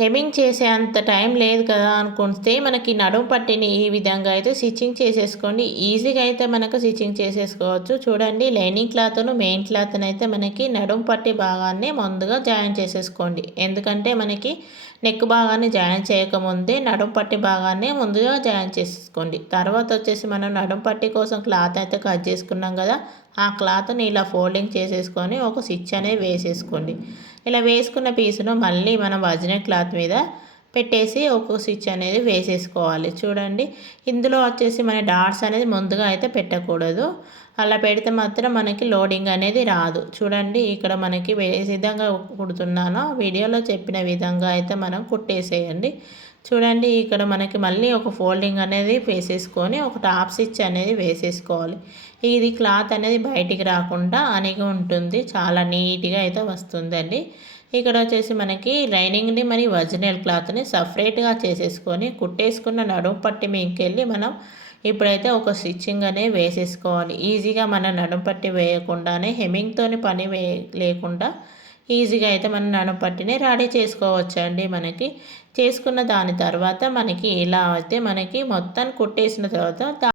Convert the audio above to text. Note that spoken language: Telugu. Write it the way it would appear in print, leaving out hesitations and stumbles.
హెమ్మింగ్ చేసే అంత టైం లేదు కదా అనుకుంటే మనకి నడుము పట్టిని ఈ విధంగా అయితే స్టిచ్చింగ్ చేసేసుకోండి. ఈజీగా అయితే మనకు స్టిచ్చింగ్ చేసేసుకోవచ్చు. చూడండి, లైనింగ్ క్లాత్ను మెయిన్ క్లాత్ని అయితే మనకి నడుము పట్టి భాగాన్ని ముందుగా జాయిన్ చేసేసుకోండి. ఎందుకంటే మనకి నెక్ భాగాన్ని జాయిన్ చేయకముందే నడుము పట్టి భాగాన్ని ముందుగా జాయిన్ చేసేసుకోండి. తర్వాత వచ్చేసి మనం నడుము పట్టి కోసం క్లాత్ అయితే కట్ చేసుకున్నాం కదా, ఆ క్లాత్ని ఇలా ఫోల్డింగ్ చేసేసుకొని ఒక స్టిచ్ అనేది వేసేసుకోండి. ఇలా వేసుకున్న పీసును మళ్ళీ మనం ఒరిజినల్ క్లాత్ మీద పెట్టేసి ఒక స్టిచ్ అనేది వేసేసుకోవాలి. చూడండి, ఇందులో వచ్చేసి మన డాట్స్ అనేది ముందుగా అయితే పెట్టకూడదు. అలా పెడితే మాత్రం మనకి లోడింగ్ అనేది రాదు. చూడండి, ఇక్కడ మనకి ఏ విధంగా కుడుతున్నానో వీడియోలో చెప్పిన విధంగా అయితే మనం కుట్టేసేయండి. చూడండి, ఇక్కడ మనకి మళ్ళీ ఒక ఫోల్డింగ్ అనేది వేసేసుకొని ఒక టాప్ స్టిచ్ అనేది వేసేసుకోవాలి. ఇది క్లాత్ అనేది బయటికి రాకుండా అణిగి ఉంటుంది. చాలా నీట్గా అయితే వస్తుందండి. ఇక్కడ వచ్చేసి మనకి లైనింగ్ని మరి ఒరిజినల్ క్లాత్ని సపరేట్గా చేసేసుకొని కుట్టేసుకున్న నడుము పట్టి మీదకెళ్ళి మనం ఇప్పుడైతే ఒక స్టిచ్చింగ్ అనేది వేసేసుకోవాలి. ఈజీగా మన నడుము పట్టి వేయకుండానే హెమ్మింగ్తోని పని లేకుండా ఈజీగా అయితే మన నడుము పట్టిని రెడీ చేసుకోవచ్చండి. మనకి చేసుకున్న దాని తర్వాత మనకి ఇలా అయితే మనకి మొత్తాన్ని కుట్టేసిన తర్వాత